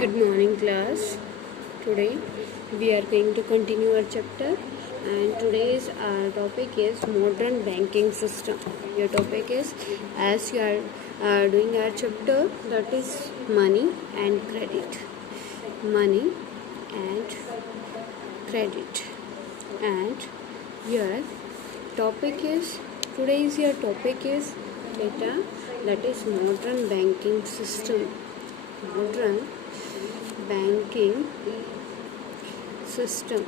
Good morning, class. Today we are going to continue our chapter, and today's topic is modern banking system. Your topic is, as you are doing our chapter, that is money and credit. Money and credit. And your topic is, today's your topic is data, that is modern banking system. Modern banking system.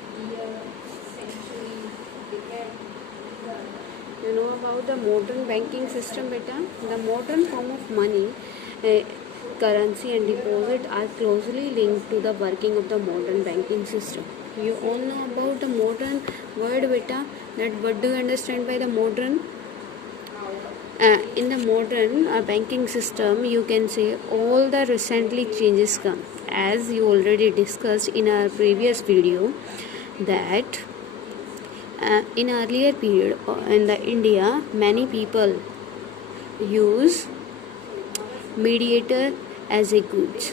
You know about the modern banking system, beta? The modern form of money, currency and deposit are closely linked to the working of the modern banking system. You all know about the modern word, beta? That what do you understand by the modern? In the modern banking system, you can say all the recently changes come, as you already discussed in our previous video, that in earlier period in the India, many people use mediator as a goods,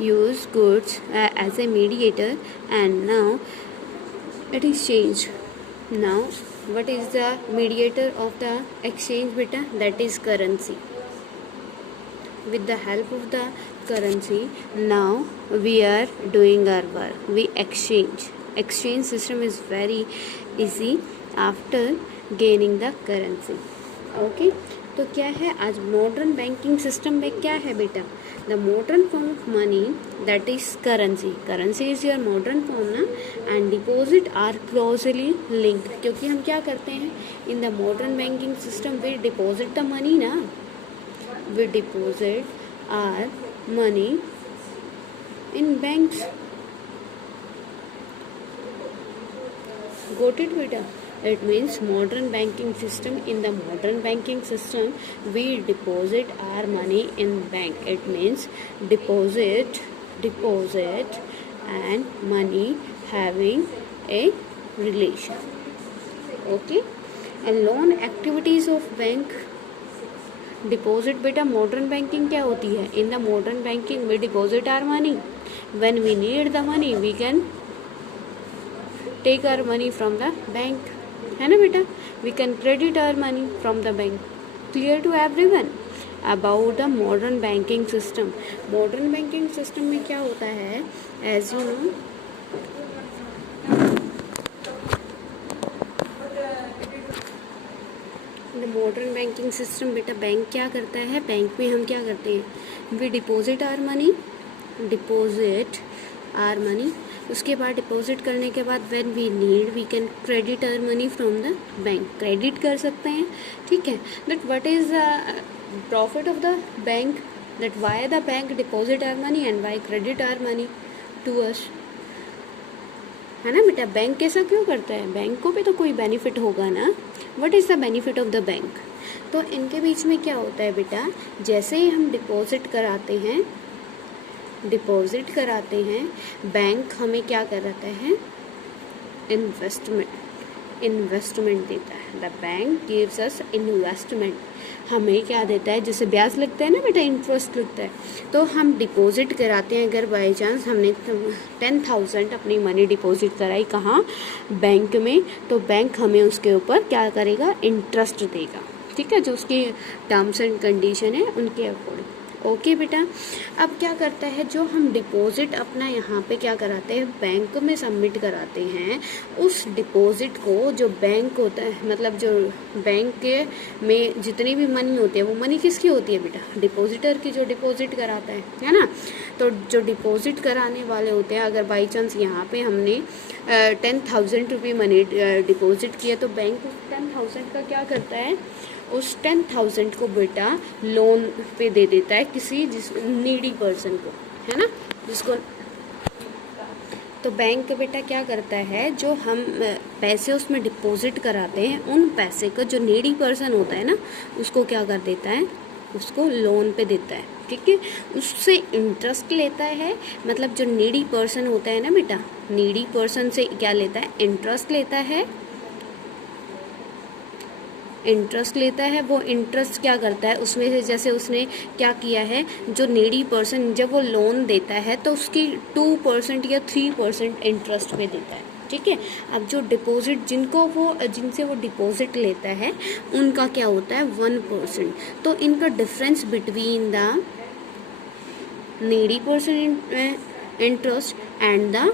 use goods as a mediator, and now it is changed. Now what is the mediator of the exchange, beta? That is currency. With the help of the currency, now we are doing our work. We exchange system is very easy after gaining the currency. Okay, तो क्या है आज modern banking system में क्या है बेटा? The modern form of money, that is currency is your modern form ना, and deposit are closely linked. क्योंकि हम क्या करते हैं in the modern banking system, we deposit the money ना, we deposit our money in banks. Got it, beta? It means modern banking system. In the modern banking system, we deposit our money in bank. It means deposit and money having a relation. Okay, and loan activities of bank. Deposit, beta, modern banking क्या होती है? In the modern banking, we deposit our money. When we need the money, we can take our money from the bank, है ना बेटा? We can credit our money from the bank. Clear to everyone about the modern banking system. Modern banking system में क्या होता है? As you know, the modern banking system, बेटा bank क्या करता है? बैंक में हम क्या करते हैं? We deposit our money. उसके बाद डिपॉजिट करने के बाद when we need we can credit our money from the bank. Credit कर सकते हैं, ठीक है. That what is the profit of the bank, that why the bank deposit our money and why credit our money to us, है ना बेटा? Bank ऐसा क्यों करता है? बैंक को भी तो कोई बेनिफिट होगा ना. What is the benefit of the bank? तो इनके बीच में क्या होता है बेटा? जैसे ही हम डिपॉजिट कराते हैं, बैंक हमें क्या कराता है? इन्वेस्टमेंट देता है. The bank gives us investment. हमें क्या देता है? जैसे ब्याज लगता है ना बेटा, इंटरेस्ट लगता है. तो हम डिपॉजिट कराते हैं. अगर बाई चांस हमने 10,000 अपनी मनी डिपॉजिट कराई, कहाँ? बैंक में. तो बैंक हमें उसके ऊपर क्या करेगा? इंटरेस्ट देगा, ठीक है, जो उसकी टर्म्स एंड कंडीशन है उनके अकॉर्डिंग. ओके बेटा, अब क्या करता है? जो हम डिपॉजिट अपना यहाँ पे क्या कराते हैं? बैंक में सबमिट कराते हैं. उस डिपॉजिट को जो बैंक होता है, मतलब जो बैंक के में जितनी भी मनी होती है, वो मनी किसकी होती है बेटा? डिपॉजिटर की, जो डिपॉजिट कराता है ना. तो जो डिपॉजिट कराने वाले होते हैं, अगर बाई चांस यहाँ पे हमने 10,000 रुपये मनी डिपॉजिट किया, तो बैंक 10,000 का क्या करता है? उस 10,000 को बेटा लोन पे दे देता है किसी नीडी पर्सन को, है ना, जिसको. तो बैंक बेटा क्या करता है? जो हम पैसे उसमें डिपॉजिट कराते हैं, उन पैसे को जो नीडी पर्सन होता है ना, उसको क्या कर देता है? उसको लोन पे देता है, ठीक है. उससे इंटरेस्ट लेता है. मतलब जो नीडी पर्सन होता है ना बेटा, नीडी पर्सन से क्या लेता है? इंटरेस्ट लेता है. इंटरेस्ट लेता है, वो इंटरेस्ट क्या करता है उसमें से, जैसे उसने क्या किया है, जो नीडी पर्सन जब वो लोन देता है तो उसकी 2% या 3% इंटरेस्ट पे देता है, ठीक है। अब जो डिपॉजिट जिनसे वो डिपॉजिट लेता है उनका क्या होता है 1%। तो इनका difference between the needy person interest and the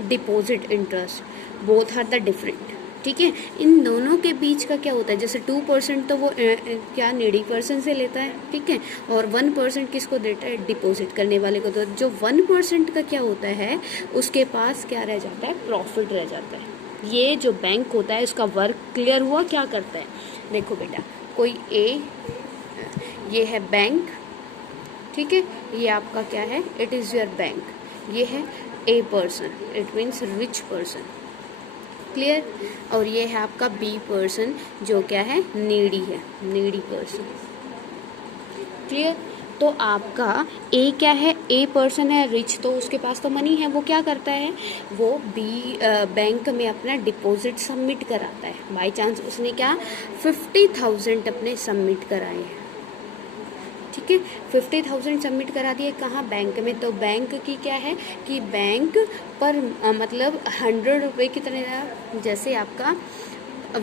deposit interest both are the different, ठीक है। इन दोनों के बीच का क्या होता है, जैसे 2% तो वो क्या नीडी पर्सन से लेता है, ठीक है, और 1% किसको देता है, डिपॉजिट करने वाले को। तो जो 1% का क्या होता है उसके पास क्या रह जाता है, प्रॉफिट रह जाता है। ये जो बैंक होता है उसका वर्क क्लियर हुआ, क्या करता है, देखो बेटा, कोई ये है बैंक, ठीक है, ये आपका क्या है, इट इज़ योर बैंक, ये है a person, it means rich person, clear. और ये है आपका बी पर्सन जो क्या है, नीडी है, नीडी पर्सन, क्लियर। तो आपका ए क्या है, ए पर्सन है रिच, तो उसके पास तो मनी है, वो क्या करता है, वो बी बैंक में अपना डिपॉजिट सबमिट कराता है। बाय चांस उसने क्या 50,000 अपने सबमिट कराए हैं, ठीक है, 50,000 सबमिट करा दिए, कहाँ, बैंक में। तो बैंक की क्या है कि बैंक पर मतलब 100 रुपये कितने, जैसे आपका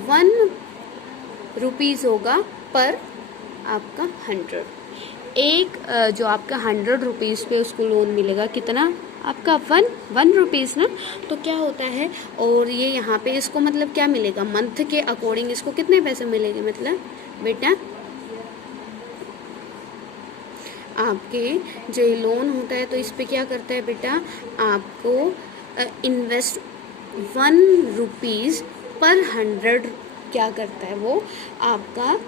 1 रुपीज़ होगा पर आपका 100, एक जो आपका 100 रुपीज़ पे उसको लोन मिलेगा, कितना आपका 1 रुपीज़ ना। तो क्या होता है, और ये यहाँ पे इसको मतलब क्या मिलेगा, मंथ के अकॉर्डिंग इसको कितने पैसे मिलेंगे, मतलब बेटा आपके जो लोन होता है तो इस पे क्या करता है बेटा, आपको इन्वेस्ट 1 रुपीज़ पर 100 क्या करता है, वो आपका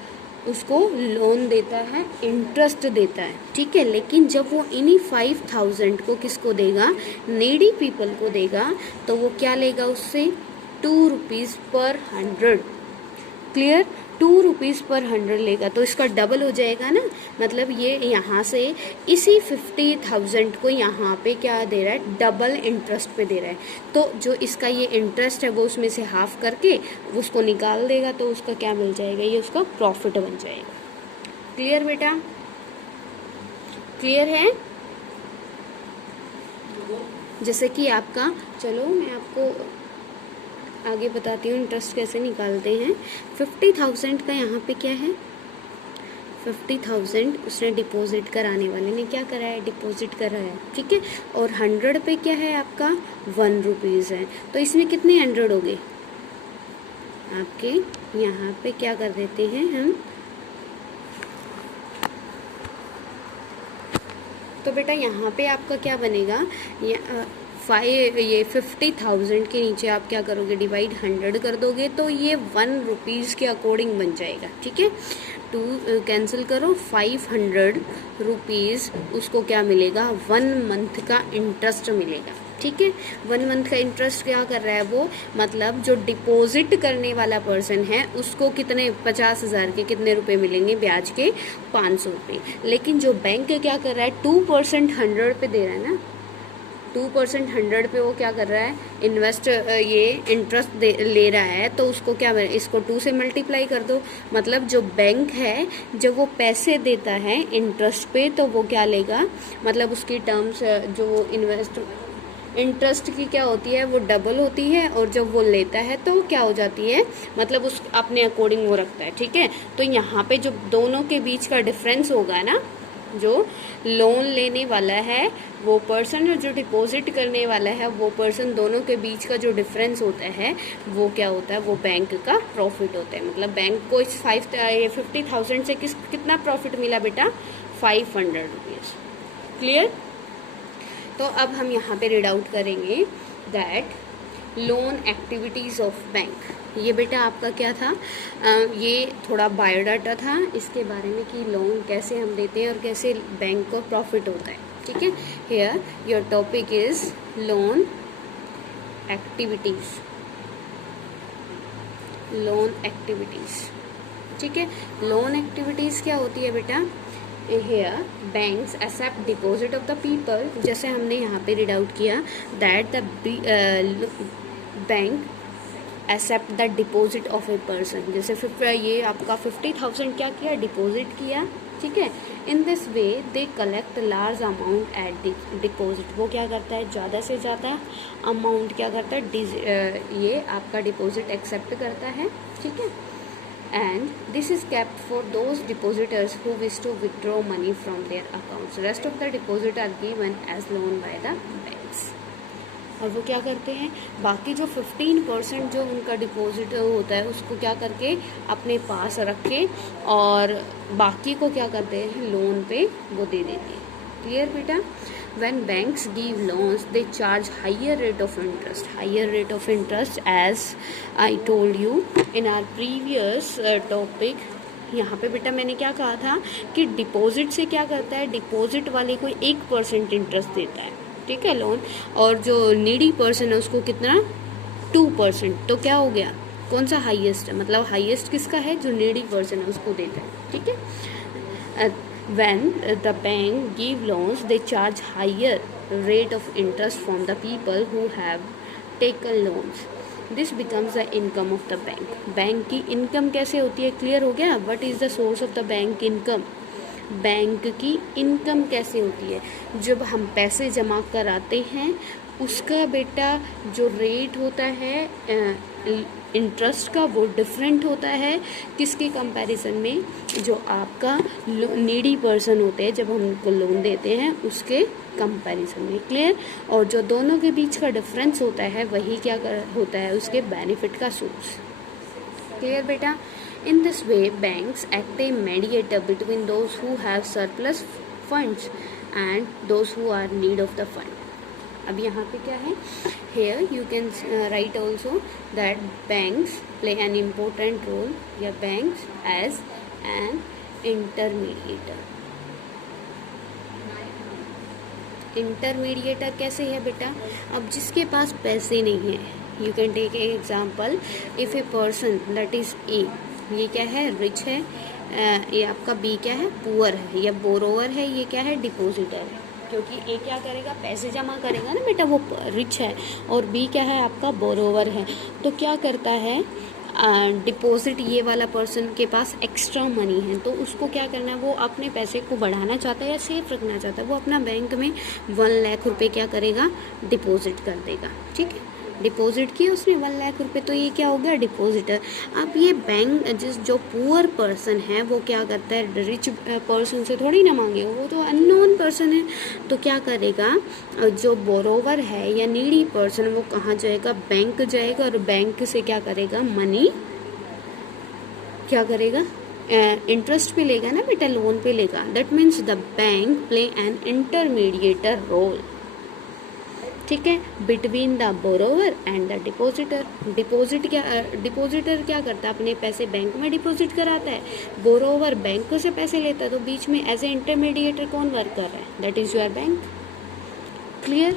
उसको लोन देता है, इंटरेस्ट देता है, ठीक है। लेकिन जब वो इन्हीं 5,000 को किसको देगा, नीडी पीपल को देगा, तो वो क्या लेगा उससे 2 रुपीज़ पर 100, क्लियर, 2 रुपीज़ पर 100 लेगा, तो इसका डबल हो जाएगा ना। मतलब ये यहाँ से इसी 50,000 को यहाँ पे क्या दे रहा है, डबल इंटरेस्ट पे दे रहा है। तो जो इसका ये इंटरेस्ट है वो उसमें से हाफ करके उसको निकाल देगा, तो उसका क्या मिल जाएगा, ये उसका प्रॉफिट बन जाएगा। क्लियर बेटा, क्लियर है। जैसे कि आपका, चलो मैं आपको आगे बताती हूँ इंटरेस्ट कैसे निकालते हैं। 50,000 का यहाँ पे क्या है, 50,000 उसने डिपॉजिट कराने वाले ने क्या करा है, डिपॉजिट करा है, ठीक है। और 100 पे क्या है आपका 1 रुपीज़ है, तो इसमें कितने 100 हो गए आपके, यहाँ पे क्या कर देते हैं हम, तो बेटा यहाँ पे आपका क्या बनेगा, ये 50,000 के नीचे आप क्या करोगे, डिवाइड 100 कर दोगे, तो ये 1 रुपीज़ के अकॉर्डिंग बन जाएगा, ठीक है। 2 कैंसिल करो, 500 रुपीज़ उसको क्या मिलेगा, 1 मंथ का इंटरेस्ट मिलेगा, ठीक है। 1 मंथ का इंटरेस्ट क्या कर रहा है वो, मतलब जो डिपॉजिट करने वाला पर्सन है उसको कितने 50,000 के कितने रुपए मिलेंगे, ब्याज के 500 रुपये। लेकिन जो बैंक क्या कर रहा है 2% 100 पे दे रहा है ना, 2% 100 पे वो क्या कर रहा है, इन्वेस्ट ये इंटरेस्ट ले रहा है, तो उसको क्या, इसको 2 से मल्टीप्लाई कर दो। मतलब जो बैंक है जब वो पैसे देता है इंटरेस्ट पे तो वो क्या लेगा, मतलब उसकी टर्म्स जो इंटरेस्ट की क्या होती है वो डबल होती है, और जब वो लेता है तो क्या हो जाती है, मतलब उस अपने अकॉर्डिंग वो रखता है, ठीक है। तो यहाँ पे जो दोनों के बीच का डिफरेंस होगा ना, जो लोन लेने वाला है वो पर्सन और जो डिपॉजिट करने वाला है वो पर्सन, दोनों के बीच का जो डिफरेंस होता है वो क्या होता है, वो बैंक का प्रॉफिट होता है। मतलब बैंक को इस 50,000 से कितना प्रॉफिट मिला बेटा, 500 रुपीज़, क्लियर। तो अब हम यहाँ पे रीड आउट करेंगे that loan activities of bank. ये बेटा आपका क्या था, ये थोड़ा बायोडाटा था इसके बारे में कि लोन कैसे हम देते हैं और कैसे बैंक को प्रॉफिट होता है, ठीक है। Here your topic is loan activities, loan activities, ठीक है। लोन एक्टिविटीज़ क्या होती है बेटा, here banks accept deposit of the people, जैसे हमने यहाँ पे रीड आउट किया that the bank accept the deposit of a person. जैसे ये आपका 50,000 क्या किया, डिपॉजिट किया, ठीक है। इन this way they collect large amount at deposit. वो क्या करता है, ज़्यादा से ज़्यादा अमाउंट क्या करता है, ये आपका डिपॉजिट एक्सेप्ट करता है, ठीक है। And this is kept for those depositors who wish to withdraw money from their accounts. Rest of the deposit are given as loan by the banks. और वो क्या करते हैं, बाकी जो 15% जो उनका डिपॉजिट होता है उसको क्या करके अपने पास रख के और बाकी को क्या करते हैं, लोन पे वो दे देते हैं। क्लियर बेटा? when banks give loans they charge higher rate of interest as I told you in our previous topic। यहाँ पे बेटा मैंने क्या कहा था कि डिपॉजिट से क्या करता है, डिपॉजिट वाले को 1% इंटरेस्ट देता है, ठीक है, लोन, और जो नीडी पर्सन है उसको कितना, 2%। तो क्या हो गया, कौन सा हाईएस्ट है, मतलब हाईएस्ट किसका है, जो नीडी पर्सन है उसको देता है, ठीक है। when the bank give loans they charge higher rate of interest from the people who have taken loans। this becomes the income of the bank। Bank की इनकम कैसे होती है, क्लियर हो गया? what is the source of the bank income? Bank की income कैसे होती है, जब हम पैसे जमा कराते हैं उसका बेटा जो रेट होता है इंटरेस्ट का वो डिफरेंट होता है किसके कंपैरिजन में, जो आपका नीडी पर्सन होते हैं जब हम उनको लोन देते हैं उसके कंपैरिजन में। क्लियर? और जो दोनों के बीच का डिफरेंस होता है वही क्या होता है, उसके बेनिफिट का सोर्स। क्लियर बेटा? In this way banks act a mediator between those who have surplus funds and those who are need of the fund. अब यहाँ पे क्या है, here you can write also that banks play an important role, या banks as an intermediator। Intermediator कैसे है बेटा, अब जिसके पास पैसे नहीं है, you can take a example, if a person that is a, ये क्या है, रिच है, ये आपका बी क्या है, पुअर है, या बोरोवर है, ये क्या है, डिपोजिटर है। क्योंकि ए क्या करेगा, पैसे जमा करेगा ना बेटा, वो रिच है, और बी क्या है, आपका बोरोवर है। तो क्या करता है, डिपॉजिट ये वाला पर्सन के पास एक्स्ट्रा मनी है तो उसको क्या करना है, वो अपने पैसे को बढ़ाना चाहता है या सेफ रखना चाहता है, वो अपना बैंक में 1 लाख रुपए क्या करेगा, डिपॉजिट कर देगा, ठीक है। डिपॉजिट किया उसने 1 लाख रुपए, तो ये क्या हो गया, डिपॉजिटर। अब ये बैंक जो पुअर पर्सन है वो क्या करता है, रिच पर्सन से थोड़ी ना मांगेगा, वो तो अननोन पर्सन है। तो क्या करेगा, जो बोरोवर है या नीडी पर्सन वो कहाँ जाएगा, बैंक जाएगा, और बैंक से क्या करेगा, मनी क्या करेगा, इंटरेस्ट पे लेगा ना बेटा, लोन पे लेगा। That means the bank play an intermediator role, ठीक है, between the borrower and the depositor. Depositor क्या करता है, अपने पैसे बैंक में डिपॉजिट कराता है, बोरोवर बैंक से पैसे लेता है, तो बीच में एज ए इंटरमीडिएटर कौन वर्क कर रहा है, that is your bank. Clear?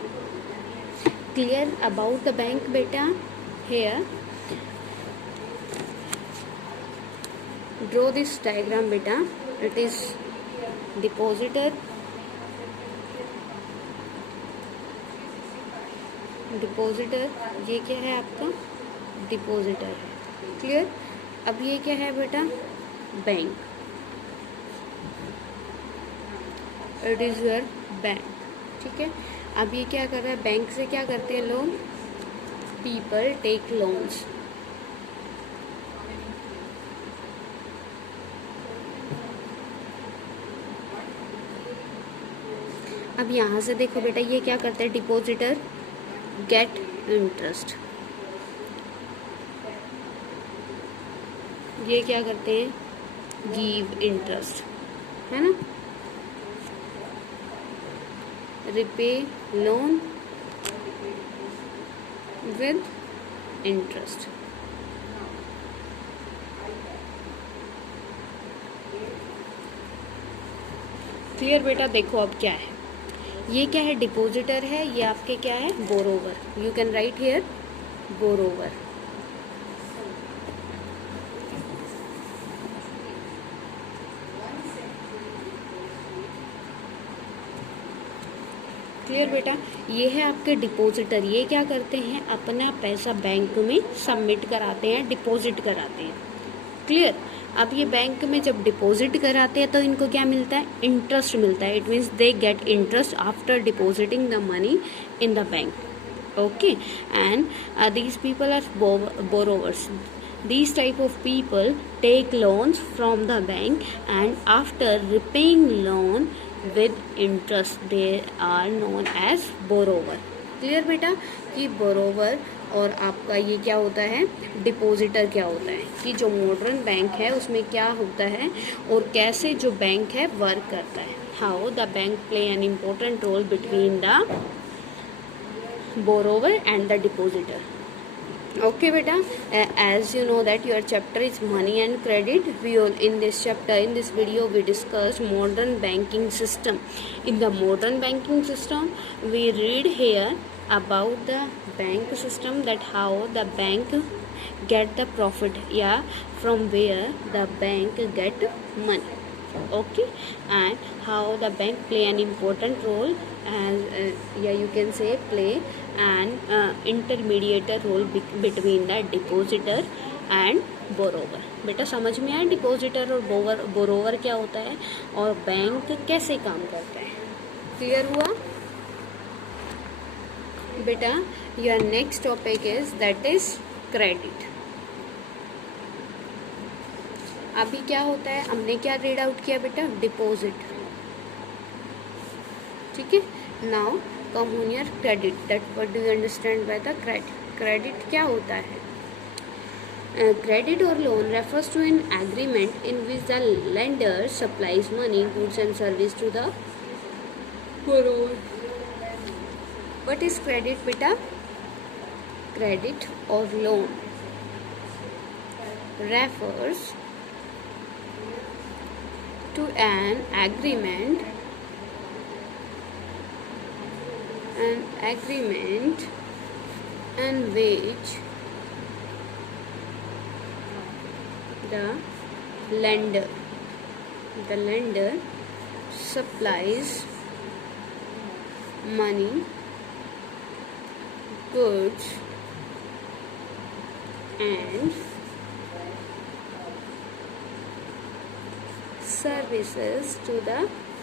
Clear about the bank बेटा? हेयर ड्रॉ दिस डायग्राम बेटा, इट इज डिपॉजिटर, डिपॉजिटर, ये क्या है आपका, डिपॉजिटर है। क्लियर? अब ये क्या है बेटा, bank, it is your bank, ठीक है। अब ये क्या कर रहा है, बैंक से क्या करते हैं लोग, पीपल टेक लोन्स, अब यहाँ से देखो बेटा, ये क्या करता है, डिपॉजिटर गेट इंटरेस्ट, ये क्या करते हैं, गिव इंटरेस्ट, है ना, repay loan with interest. Clear बेटा? देखो अब क्या है, ये क्या है, डिपॉजिटर है, ये आपके क्या है, borrower, you can write here borrower. Clear बेटा, ये है आपके डिपॉजिटर। ये क्या करते हैं, अपना पैसा बैंक में सबमिट कराते हैं, डिपॉजिट कराते हैं। क्लियर। अब ये बैंक में जब डिपॉजिट कराते हैं तो इनको क्या मिलता है, इंटरेस्ट मिलता है। It means they get interest after depositing the money in the bank. Okay, and these people are borrowers. These type of people take loans from the bank, and after repaying loan with interest they are known as borrower. Clear बेटा, कि borrower और आपका ये क्या होता है, depositor क्या होता है, कि जो मॉडर्न बैंक है उसमें क्या होता है और कैसे जो बैंक है वर्क करता है. How the bank play an important role between the borrower and the depositor. Okay beta, as you know that your chapter is money and credit, we all in this chapter, in this video we discussed modern banking system. In the modern banking system we read here about the bank system, that how the bank get the profit, yeah, from where the bank get money. Okay, and how the bank play an important role as yeah, you can say play an intermediate role between the depositor and borrower. बेटा समझ में आया depositor और borrower क्या होता है और bank कैसे काम करता है. क्लियर हुआ बेटा. Your next topic is that is credit. अभी क्या होता है, हमने क्या रीड आउट किया बेटा, डिपॉजिट. ठीक है. Now come on your credit, that what do you understand by the credit. Credit क्या होता है. क्रेडिट और loan refers to an agreement in which the lender supplies money, goods and service to the borrower. What is credit बेटा. Credit और loan refers to an agreement in which the lender supplies money, goods and services to the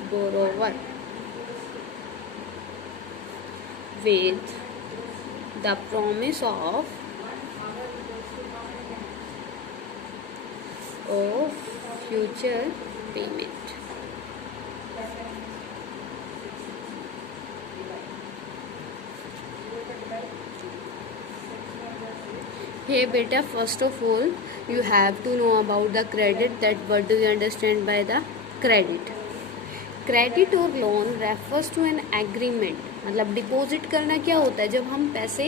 borrower with the promise of future payment. Hey beta, first of all you have to know about the credit, that what do you understand by the credit. Credit और loan refers to an agreement, मतलब deposit करना क्या होता है, जब हम पैसे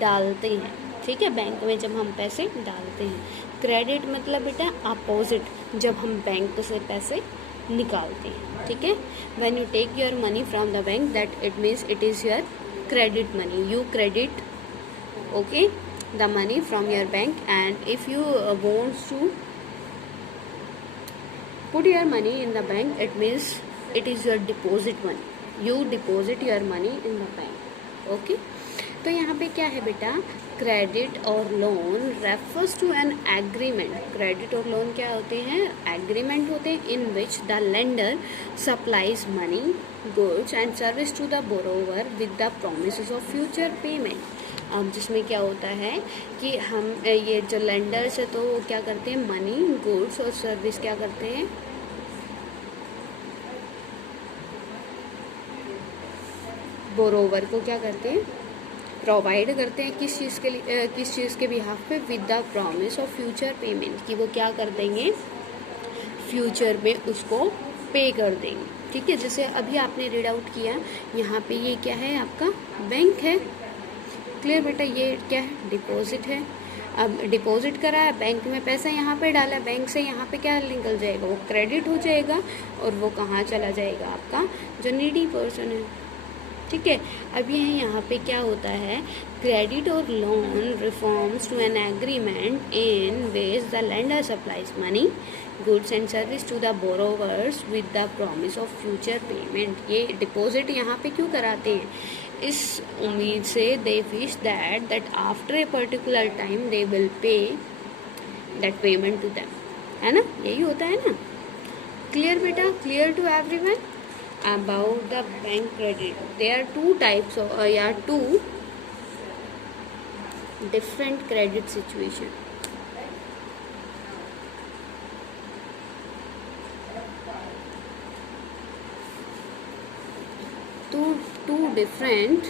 डालते हैं. ठीक है, बैंक में जब हम पैसे डालते हैं. क्रेडिट मतलब बेटा अपोजिट, जब हम बैंक से पैसे निकालते हैं. ठीक है, when you take your money from the bank, that it means it is your credit money. You credit okay the money from your bank, and if you want to put your money in the bank, it means it is your deposit money. You deposit your money in the bank. Okay, तो यहाँ पे क्या है बेटा, credit और loan refers to an agreement. Credit और loan क्या होते हैं, एग्रीमेंट होते हैं in which the lender supplies money, goods and service to the borrower with the promises of future payment. अब जिसमें क्या होता है कि हम ये जो लेंडर्स है तो वो क्या करते हैं, मनी, गुड्स और सर्विस क्या करते हैं, बोरोवर को क्या करते हैं, प्रोवाइड करते हैं. किस चीज़ के लिए, किस चीज़ के बिहाफ पे, with the promise of future payment, कि वो क्या कर देंगे, फ्यूचर में उसको पे कर देंगे. ठीक है, जैसे अभी आपने रीड आउट किया, यहाँ पे ये क्या है, आपका बैंक है. क्लियर बेटा, ये क्या है, डिपॉजिट है. अब डिपॉजिट करा है, बैंक में पैसा यहाँ पे डाला, बैंक से यहाँ पे क्या निकल जाएगा, वो क्रेडिट हो जाएगा और वो कहाँ चला जाएगा, आपका जो नीडी पर्सन है. ठीक है, अब ये यहाँ पे क्या होता है, credit or loan refers to an agreement in which the lender supplies money, goods and service to the borrowers with the promise of future payment. ये डिपॉजिट यहाँ पे क्यों कराते हैं? इस उम्मीद से they wish that after a particular time they will pay that payment to them, है ना? यही होता है ना? Clear बेटा? Clear to everyone? About the bank credit, there are two types of two different credit situation. Two different.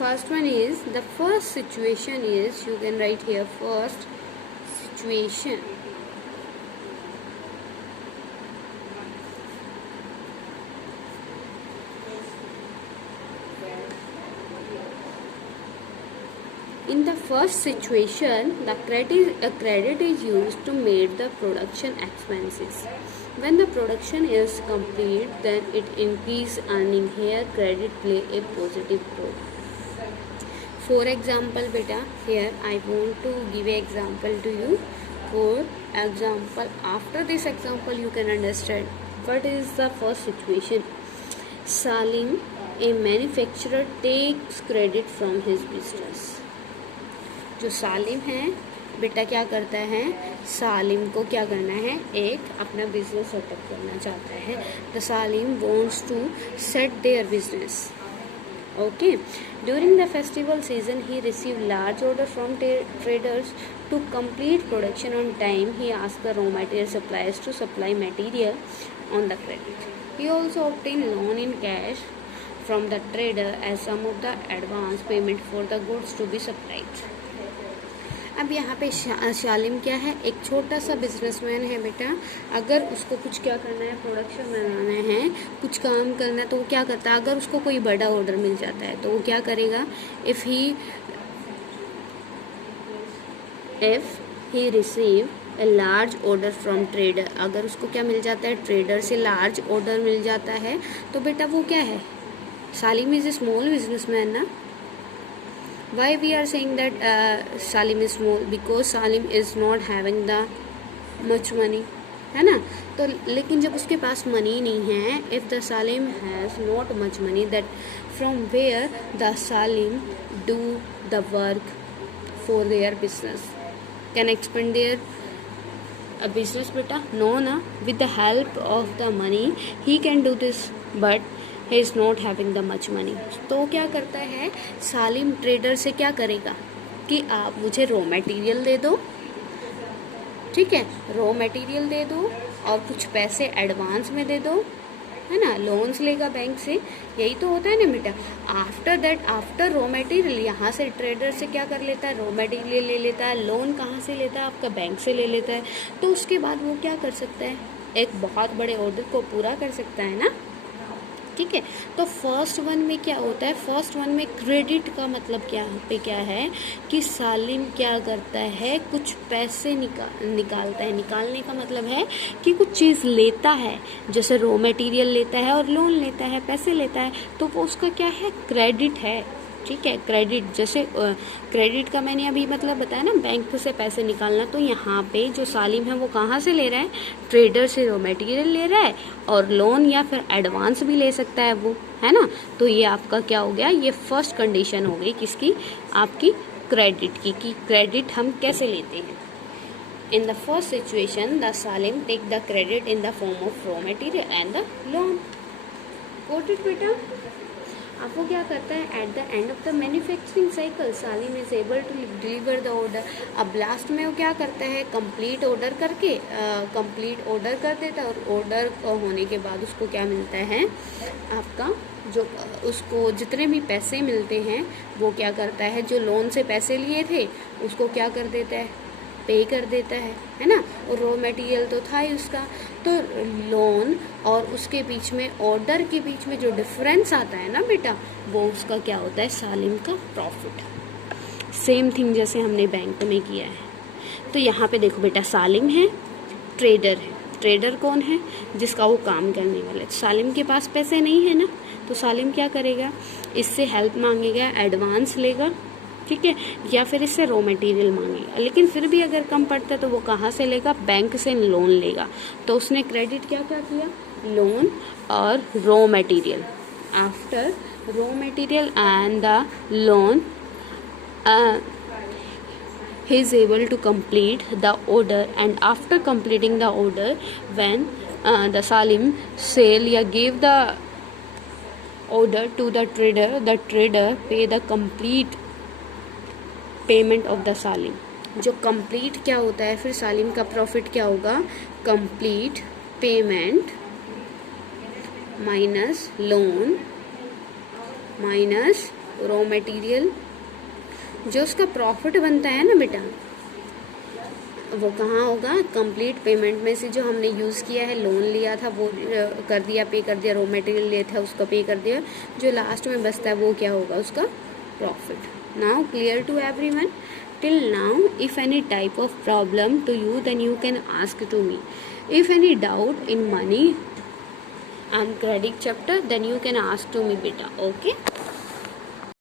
First one is, the first situation is, you can write here, first situation. In the first situation, the credit is used to meet the production expenses. When the production is complete, then it increase earning. Here, credit play a positive role. For example, beta, here I want to give an example to you. For example, after this example, you can understand what is the first situation. Salim, a manufacturer, takes credit from his business. जो सालिम है बेटा क्या करता है? सालिम को क्या करना है? एक अपना बिजनेस सेटअप करना चाहता है. The Salim wants to set their business. Okay. During the festival season he receive large order from traders to complete production on time. He ask the raw material suppliers to supply material on the credit. He also obtain loan in cash from the trader as some of the advance payment for the goods to be supplied. अब यहाँ पे शालिम क्या है? एक छोटा सा businessman है बेटा. अगर उसको कुछ क्या करना है? प्रोडक्शन बनाना है, कुछ काम करना है, तो वो क्या करता है? अगर उसको कोई बड़ा ऑर्डर मिल जाता है तो वो क्या करेगा? If he receive a large order from trader, अगर उसको क्या मिल जाता है? ट्रेडर से लार्ज ऑर्डर मिल जाता है, तो बेटा वो क्या है? सालिम इज ए स्मॉल बिजनेसमैन ना. Why we are saying that Salim is small? Because Salim is not having the much money, है ना. तो लेकिन जब उसके पास मनी नहीं है, if the Salim has not much money, that from where the Salim do the work for their business? Can expand their business बेटा? No ना. With the help of the money he can do this, but he is not having the much money. तो क्या करता है? सालिम trader से क्या करेगा कि आप मुझे रॉ मटेरियल दे दो, ठीक है, रॉ मटेरियल दे दो और कुछ पैसे एडवांस में दे दो, है ना. लोन्स लेगा बैंक से. यही तो होता है ना बेटा. After that, after raw material, यहाँ से ट्रेडर से क्या कर लेता है? रॉ मटेरियल ले लेता है. लोन कहाँ से लेता है? आपका बैंक से ले लेता है. तो उसके बाद वो क्या कर सकता है? एक बहुत बड़े ऑर्डर को पूरा कर सकता है ना. ठीक है. तो फर्स्ट वन में क्या होता है? फर्स्ट वन में क्रेडिट का मतलब क्या है कि सालिम क्या करता है? कुछ पैसे निकालता है. निकालने का मतलब है कि कुछ चीज़ लेता है, जैसे रॉ मटेरियल लेता है और लोन लेता है, पैसे लेता है, तो वो उसका क्या है? क्रेडिट है. ठीक है. क्रेडिट, जैसे क्रेडिट का मैंने अभी मतलब बताया ना, बैंक से पैसे निकालना. तो यहाँ पे जो सालिम है वो कहाँ से ले रहा है? ट्रेडर से रॉ मटेरियल ले रहा है और लोन या फिर एडवांस भी ले सकता है वो, है ना. तो ये आपका क्या हो गया? ये फर्स्ट कंडीशन हो गई किसकी? आपकी क्रेडिट की, कि क्रेडिट हम कैसे लेते हैं. In the first situation the Salim take the credit in the form of raw material and the loan. Got it बेटा? अब वो क्या करता है? At the end of the manufacturing cycle Salim is able to deliver the order. अब last में वो क्या करता है? कंप्लीट ऑर्डर करके कंप्लीट ऑर्डर कर देता है. और ऑर्डर होने के बाद उसको क्या मिलता है? आपका जो उसको जितने भी पैसे मिलते हैं वो क्या करता है? जो लोन से पैसे लिए थे उसको क्या कर देता है? पे कर देता है ना. और रॉ मटेरियल तो था ही उसका. तो लोन और उसके बीच में, ऑर्डर के बीच में जो डिफरेंस आता है ना बेटा, वो उसका क्या होता है? सालिम का प्रॉफिट. सेम थिंग जैसे हमने बैंक में किया है. तो यहाँ पे देखो बेटा, सालिम है, ट्रेडर है. ट्रेडर कौन है, जिसका वो काम करने वाला है। सालिम के पास पैसे नहीं है ना, तो सालिम क्या करेगा, इससे हेल्प मांगेगा, एडवांस लेगा, ठीक है, या फिर इससे रॉ मटेरियल मांगेगा। लेकिन फिर भी अगर कम पड़ता है तो वो कहाँ से लेगा, बैंक से लोन लेगा। तो उसने क्रेडिट क्या क्या किया, लोन और raw material. After raw material and the loan he is able to complete the order, and after completing the order, when the Salim sell या give the order to the trader pay the complete payment of the Salim। जो complete क्या होता है, फिर सालिम का profit क्या होगा, complete payment minus loan minus raw material. जो उसका प्रॉफिट बनता है ना बेटा, वो कहाँ होगा, कंप्लीट पेमेंट में से जो हमने यूज़ किया है, लोन लिया था वो कर दिया, पे कर दिया, रॉ मटेरियल लिया था उसका पे कर दिया, जो लास्ट में बचता है वो क्या होगा, उसका profit. Now clear to everyone till now. If any type of problem to you then you can ask to me. If any doubt in money and credit chapter then you can ask to me beta, okay।